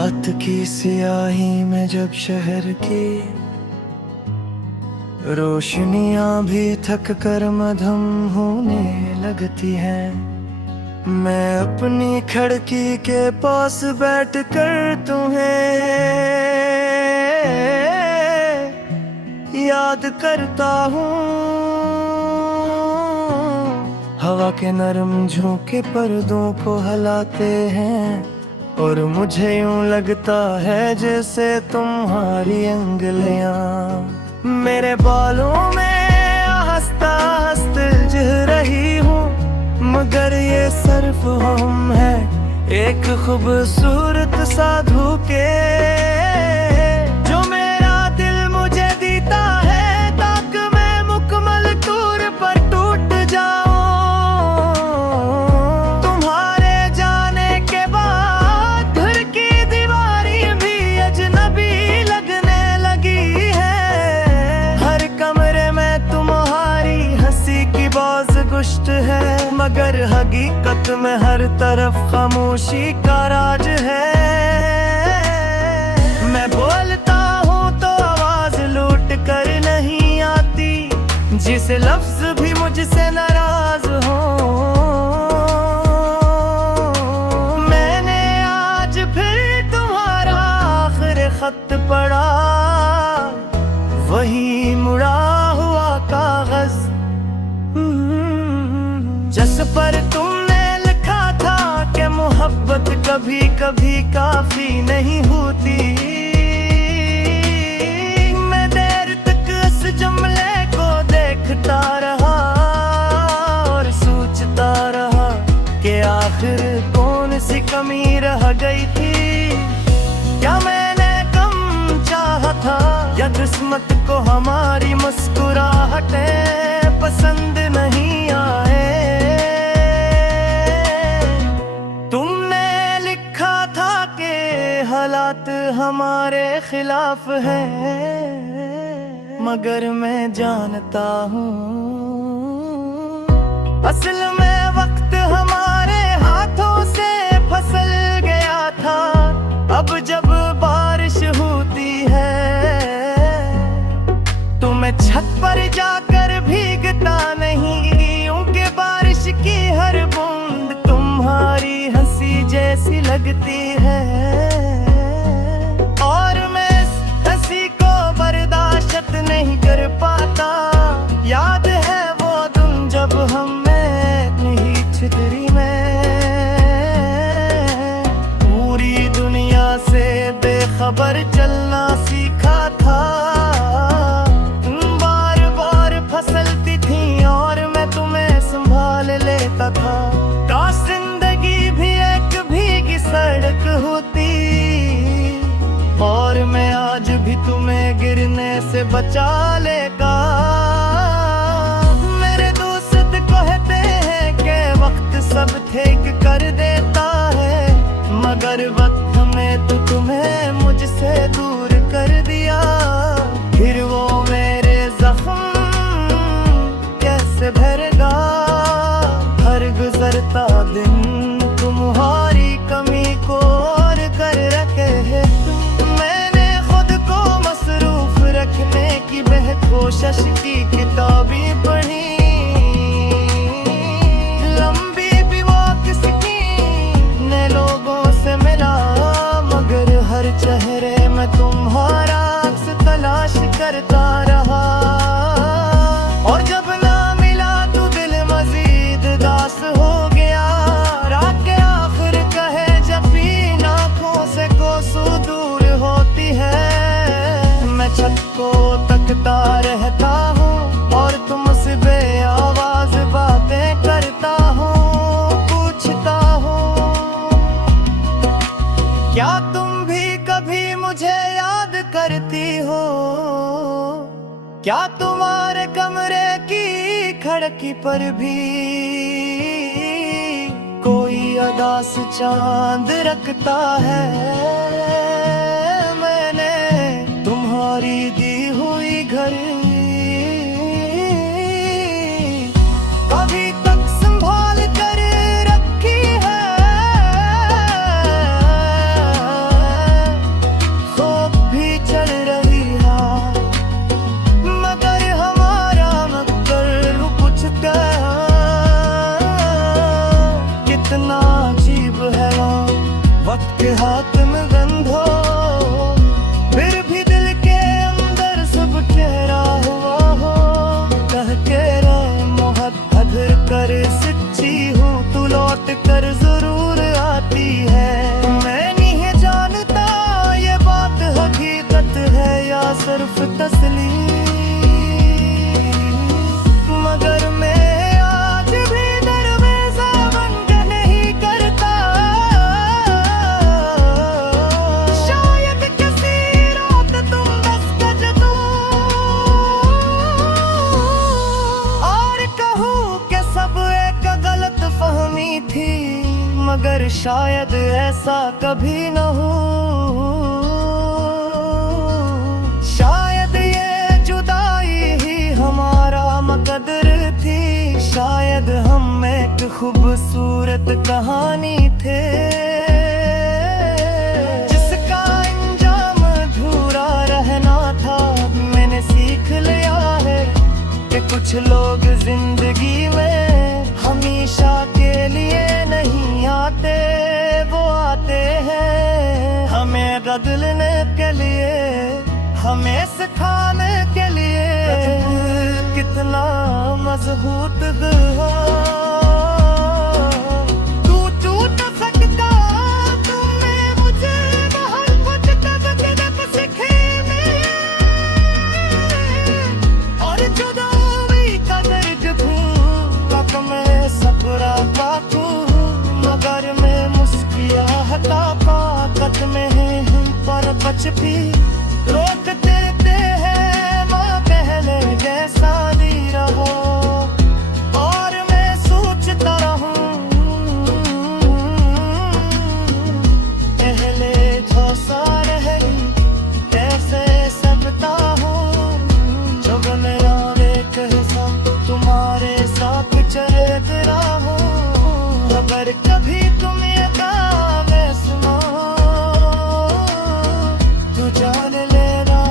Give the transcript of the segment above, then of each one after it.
रात की सियाही में जब शहर की रोशनियां भी थक कर मधम होने लगती हैं, मैं अपनी खिड़की के पास बैठकर तुम्हें याद करता हूँ। हवा के नरम झोंके पर्दों को हलाते हैं और मुझे यूं लगता है जैसे तुम्हारी अंगलियां मेरे बालों में हंसता हंसता जह रही हूँ, मगर ये सिर्फ हम है एक खूबसूरत साधु के, जो मेरा दिल मुझे देता है ताकि मैं मुकम्मल तौर पर टूट जाऊं। तुम्हारे जाने के बाद घर की दीवारें भी अजनबी लगने लगी है, हर कमरे में तुम्हारी हंसी की बाज़गुश्त है, मगर हकीकत में हर तरफ खामोशी का राज है। मैं बोलता हूँ तो आवाज लूट कर नहीं आती, जिस लफ्ज भी मुझसे नाराज हो। मैंने आज फिर तुम्हारा आखिरी खत पढ़ा, वही मुड़ा हुआ कागज जिस पर तुमने लिखा था कि मोहब्बत कभी कभी काफी नहीं होती। मैं देर तक इस जुमले को देखता रहा और सोचता रहा कि आखिर कौन सी कमी रह गई थी। क्या मैंने कम चाहा था या किस्मत को हमारी मुस्कुराहटें पसंद नहीं आए। तुमने लिखा था कि हालात हमारे खिलाफ हैं, मगर मैं जानता हूँ असल में वक्त हमारे हाथों से फिसल गया था। अब जब बारिश होती है तो मैं छत पर जाकर भीगता नहीं, क्योंकि बारिश की हर बूंद तुम्हारी हंसी जैसी लगती है, और मैं इस हंसी को बर्दाश्त नहीं कर पाता। याद है वो दिन जब हम नहीं छतरी में पूरी दुनिया से बेखबर चलना सीखा था। तुम बार बार फिसलती थी और मैं तुम्हें संभाल लेता था, काश जिंदगी भी एक भीगी सड़क होती और मैं आज भी तुम्हें गिरने से बचा लेगा। मेरे दोस्त कहते हैं कि वक्त सब ठीक कर देता है, मगर वक्त में तो तुम्हें मुझसे दूर कर दिया। फिर वो मेरे जख्म कैसे भरेगा, हर गुजरता दिन तुम्हारी कमी को और कर रखे है। मैंने खुद को मसरूफ रखने की बेकोशिश की किताबें पढ़ी, लंबी भी वॉक की नए लोगों से मिला, मगर हर चेहरे में तुम्हारा अक्स तलाश करता रहा। और जब ना मिला तो दिल मजीद दास हो गया, रात के आखिर कहे जब भी आँखों से कोसों दूर होती है। मैं छत को तकता रहता हूँ और तुमसे बेआवाज बातें करता हूँ, पूछता हूँ क्या तुम भी कभी मुझे याद करती हो। क्या तुम्हारे कमरे की खिड़की पर भी कोई अदास चांद रखता है। मैंने तुम्हारी दी हुई घड़ी अभी तक संभाल कर रखी है। जैसा कभी न हूँ। शायद ये जुदाई ही हमारा मकदर थी, शायद हम एक खूबसूरत कहानी थे, जिसका अंजाम अधूरा रहना था। मैंने सीख लिया है कि कुछ लोग जिंदगी में हमेशा के लिए नहीं आते, वो आते हैं हमें बदलने के लिए, हमें सिखाने के लिए कितना मजबूत हो। तू टूट सकता तुमने मुझे बहुत कुछ तब सिखे में, और जुदाई का दर्द भूला मैं सपरा पाकू, मगर मैं मुस्कुराहटा ताकत में है हम पर बच भी रोक देते हैं। माँ पहले जैसा नहीं रहो, और मैं सोचता रहूं पहले जैसा रही ऐसे सकता हूँ। जब मेरा एक हिस्सा तुम्हारे साथ चलते रहो, अगर कभी तुम ये गाने सुनो तो जान लेना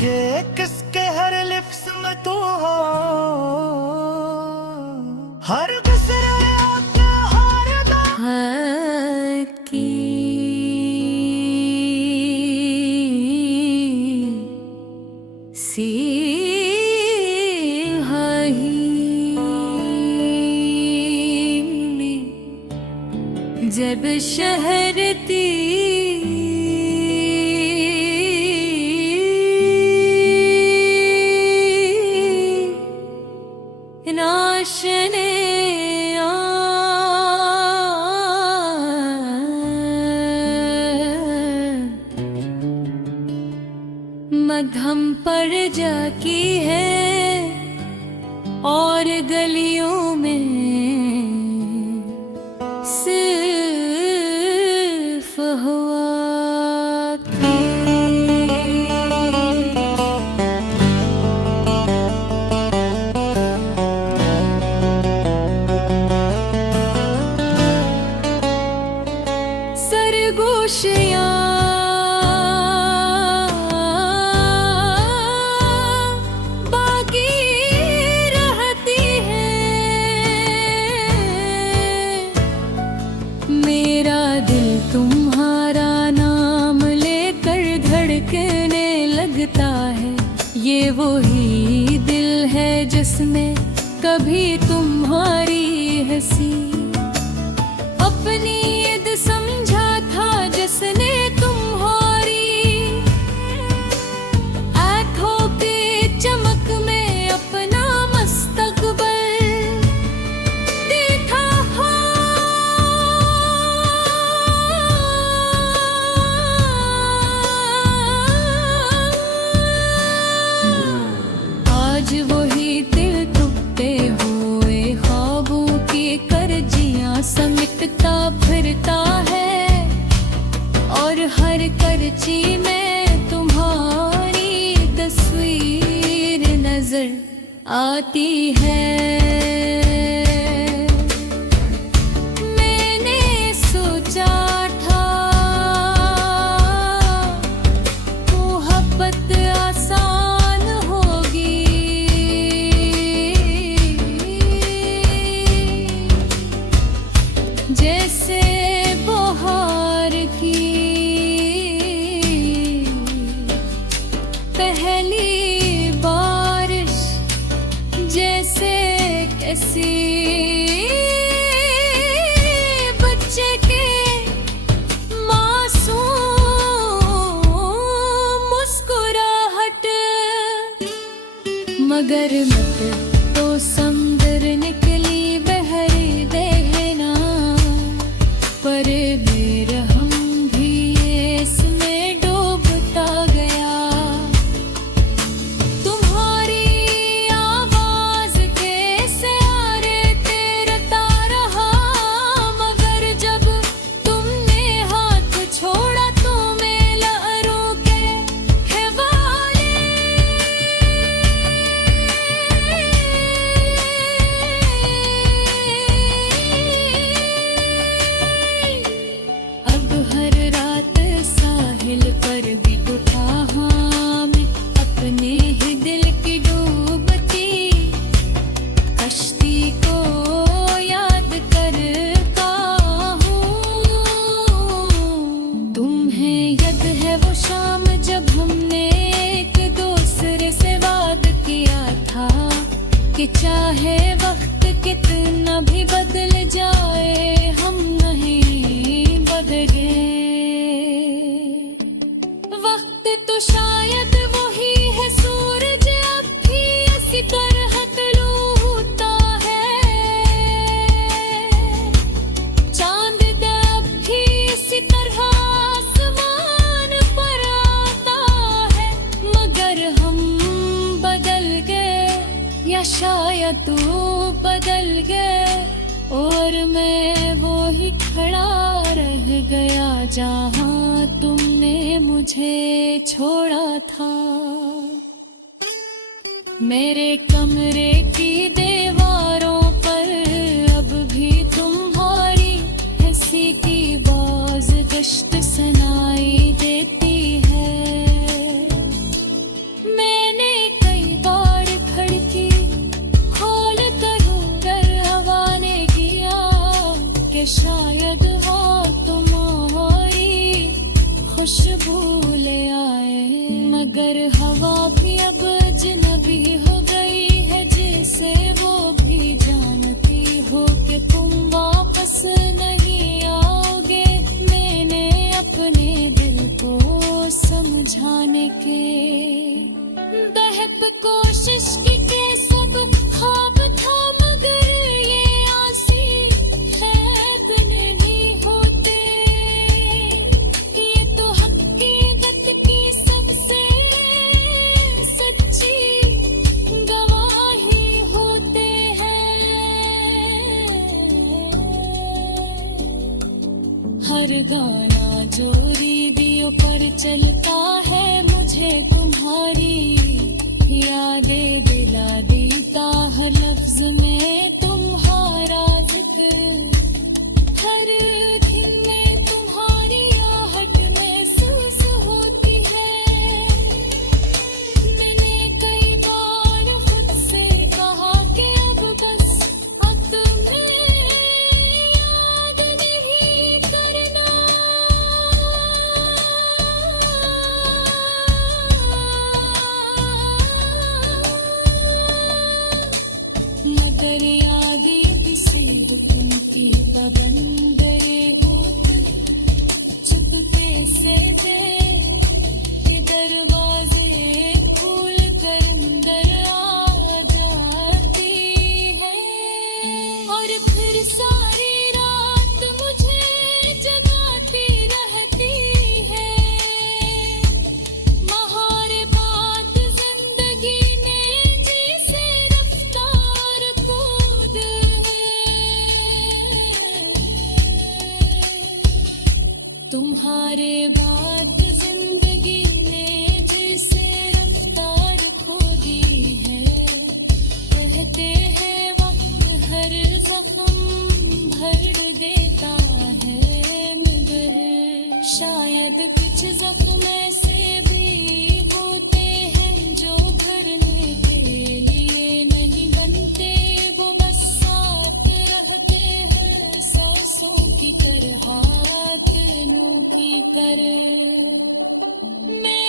कि किसके हर लिप्स में तू हो, हर दूसरे अपना हर की सी जब शहरती नाशने मध्यम पर जाकी है और गलियों में सिर्फ हवा की। सरगोशियाँ मेरा दिल तुम्हारा नाम लेकर धड़कने लगता है, ये वही दिल है जिसमें कभी तुम्हारी हंसी अपनी ईद समझा था, जिसने तुम्हारी आँखों की चमक में अपना मस्तकबल देखा हो। आज वही दिल टूटे हुए ख्वाबों की करजियां समेटता फिरता है, और हर करची में तुम्हारी तस्वीर नजर आती है। मैंने सोचा था मोहब्बत आसान होगी, जैसे बहार की पहली बारिश, जैसे किसी बच्चे के मासूम मुस्कुराहट, मगर मत तो समुंदर निकली बहरी देना, पर बेरहम भी इसमें डूबता गया। तुम्हारी आवाज के सहारे तेरा तारा चाहे वक्त कितना भी बदल जाए हम नहीं बदले। वक्त तो शायद वही है सूरज अब भी इसी तरह तलूता है। चांद अब भी इसी तरह आसमान पर आता है। मगर हम बदल गए या शायद तू बदल गए और मैं वो ही खड़ा रह गया जहाँ तुमने मुझे छोड़ा था। मेरे कमरे की दीवारों पर अब भी तुम्हारी हंसी की बाज गश्त सुनाई देती है। मैंने कई बार खिड़की खोल कर हवा ने किया कि शायद वो तुम्हारी खुशबू ले आए। मगर हवा भी अब अजनबी हो गई है जिसे वो भी जानती हो कि तुम वापस नहीं आओगे। मैंने अपने दिल को समझाने के बेहद कोशिश की कि सब ख्वाब था मगर ये आसी हैत नहीं होते। ये तो हकीकत की सबसे सच्ची गवाही होते हैं। हर गाना जो रेडियो पर चलता है मुझे तुम्हारी यादें दिला देता। हर लफ्ज में तुम्हारा जिक्र, हर दिन में तुम्हारी आहट महसूस होती है। मैंने कई बार खुद से कहा कि अब बस तुम्हें याद नहीं करना। मगर यादें किसी हुक्म की पाबंदरे होती चुपके से दे कि दरवाजे खोल कर अंदर आ जाती है। और फिर सारी रात मुझे जगाती रहती है। महारे बात जिंदगी में जिसे रफ्तार कूद है। तुम्हारे बात जिंदगी में जिसे रफ्तार खो दी है। कहते हैं वक्त हर जख्म भर देता है मगर शायद कुछ जख्म ऐसे भी होते हैं जो भरने के लिए नहीं बनते। वो बस साथ रहते हैं सांसों की तरह तनू की कर। मैं